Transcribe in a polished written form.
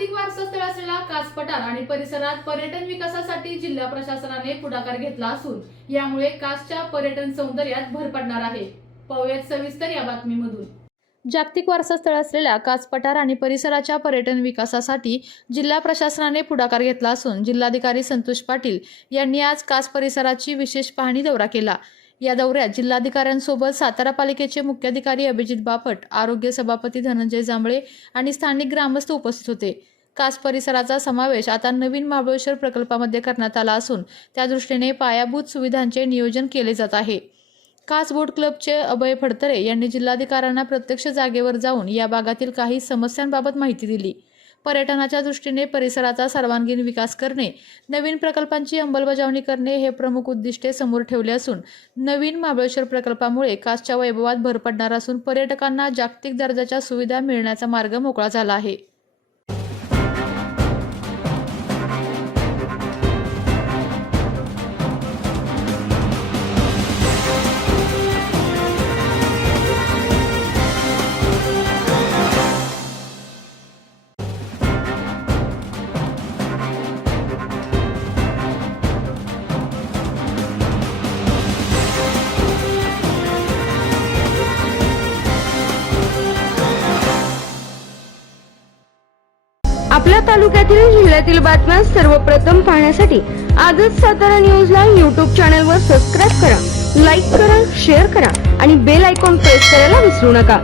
जागतिक वारसा स्थळ असलेला कास पठार आणि परिसरात पर्यटन विकासासाठी जिल्हा प्रशासनाने पुढाकार घेतला असून यामुळे कासच्या पर्यटन सौंदर्यात भर पडणार आहे। पाहूयात सविस्तर या बातमीमधून। जागतिक वारसा स्थळ असलेल्या कास पठार आणि परिसराच्या पर्यटन विकासासाठी जिल्हा प्रशासनाने पुढाकार घेतला असून जिल्हाधिकारी संतोष पाटील यांनी आज कास परिसराची विशेष पाहणी दौरा केला। या दौऱ्यात जिल्हाधिकाऱ्यांसोबत सातारा पालिकेचे मुख्याधिकारी अभिजित बापट, आरोग्य सभापती धनंजय जांभळे आणि स्थानिक ग्रामस्थ उपस्थित होते। कास परिसराचा समावेश आता नवीन महाबळेश्वर प्रकल्पामध्ये करण्यात आला असून त्या दृष्टीने पायाभूत सुविधांचे नियोजन केले जात आहे। कास बोट क्लबचे अभय फडतरे यांनी जिल्हाधिकाऱ्यांना प्रत्यक्ष जागेवर जाऊन या भागातील काही समस्यांबाबत माहिती दिली। पर्यटनाच्या दृष्टीने परिसराचा सर्वांगीण विकास करणे, नवीन प्रकल्पांची अंमलबजावणी करणे हे प्रमुख उद्दिष्टे समोर ठेवले असून नवीन महाबळेश्वर प्रकल्पामुळे कासच्या वैभवात भर पडणार असून पर्यटकांना जागतिक दर्जाच्या सुविधा मिळण्याचा मार्ग मोकळा झाला आहे। आपल्या तालुक्यातील जिल्ह्यातील बातम्या सर्वप्रथम पाहण्यासाठी आजच सातारा न्यूजला YouTube चॅनलवर सबस्क्राइब करा, लाईक करा, शेअर करा आणि बेल आयकॉन प्रेस करायला विसरू नका।